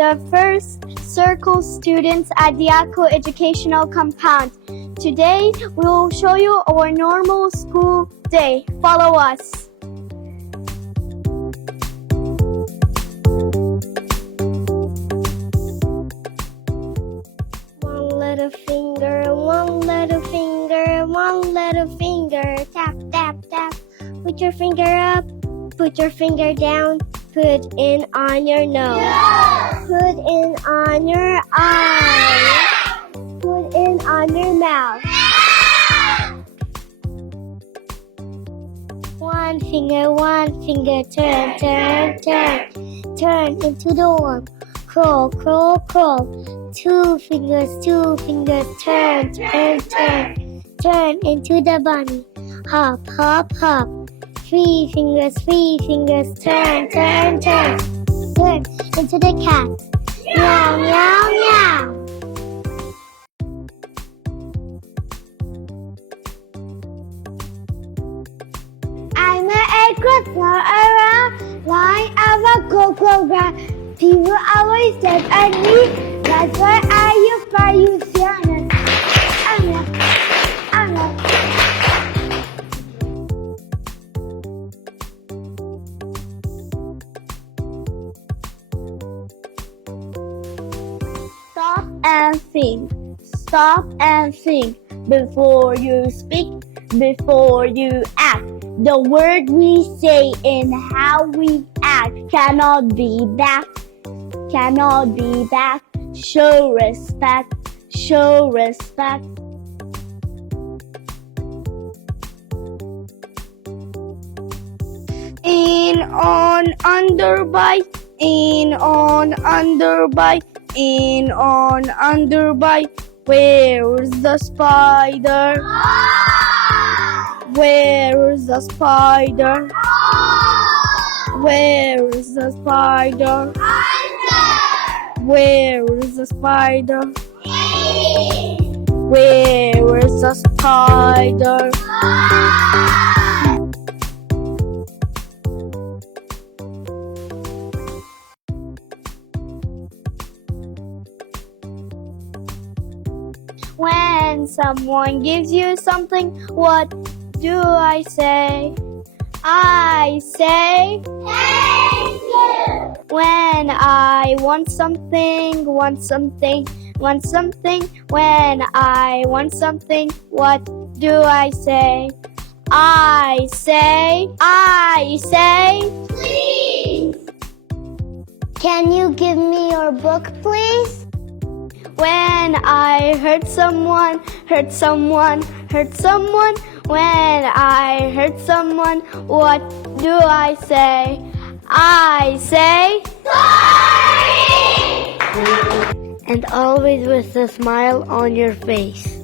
the first circle students at Dyako Educational Compound. Today we will show you our normal school day. Follow us. One little finger, one little finger, one little finger. Tap, tap, tap. Put your finger up, put your finger down. Put in on your nose. Yeah. Put in on your eye. Put in on your mouth. Yeah. One finger, turn, turn, turn. Turn into the worm. Crawl, crawl, crawl. Two fingers, turn, turn, turn. Turn into the bunny. Hop, hop, hop. Three fingers, turn, turn, turn. Turn into the cat. Meow, meow, meow. I'm an aircraft around, line of a cocoa ground. People always said at me, that's why I use for you, Fiona. Stop and think before you speak, before you act. The word we say and how we act cannot be back. Show respect. In, on, under, by. In, on, under, by. In, on, under, by. Where's the spider? Where's the spider? Where's the spider? Where's the spider? Where's the spider? When someone gives you something, what do I say? I say thank you. When I want something, When I want something, what do I say? I say please. Can you give me your book, please? When I hurt someone, When I hurt someone, what do I say? I say sorry! And always with a smile on your face.